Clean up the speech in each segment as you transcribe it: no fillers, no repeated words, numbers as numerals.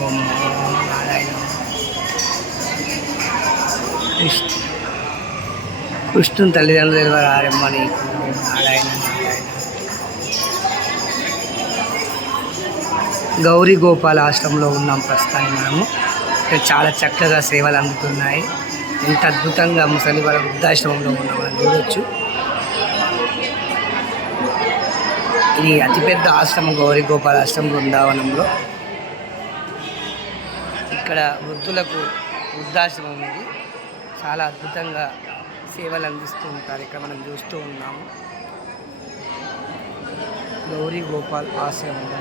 ఓం నారాయణ. కృష్ణుని తల్లిదండ్రులు తెలివారు ఆరమ్మ నీకు. నారాయణ నారాయణ. గౌరీ గోపాల ఆశ్రమంలో ఉన్నాం ప్రస్తుతానికి మనము. ఇక్కడ చాలా చక్కగా సేవలు అందుతున్నాయి. ఎంత అద్భుతంగా ముసలి వాళ్ళ వృద్ధాశ్రమంలో ఉన్నాం మనం చూడొచ్చు. ఇది అతిపెద్ద ఆశ్రమం గౌరీ గోపాల ఆశ్రమం బృందావనంలో. ఇక్కడ వృద్ధులకు వృద్ధాశ్రమం ఇది. చాలా అద్భుతంగా సేవలు అందిస్తూ ఉంటారు. ఇక్కడ మనం చూస్తూ ఉన్నాము గౌరీ గోపాల్ ఆశ్రమంలో.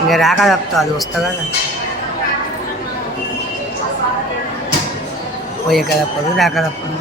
ఇంకా రాక తప్ప అది వస్తా కదా పోయే కదా రాక తప్పదు.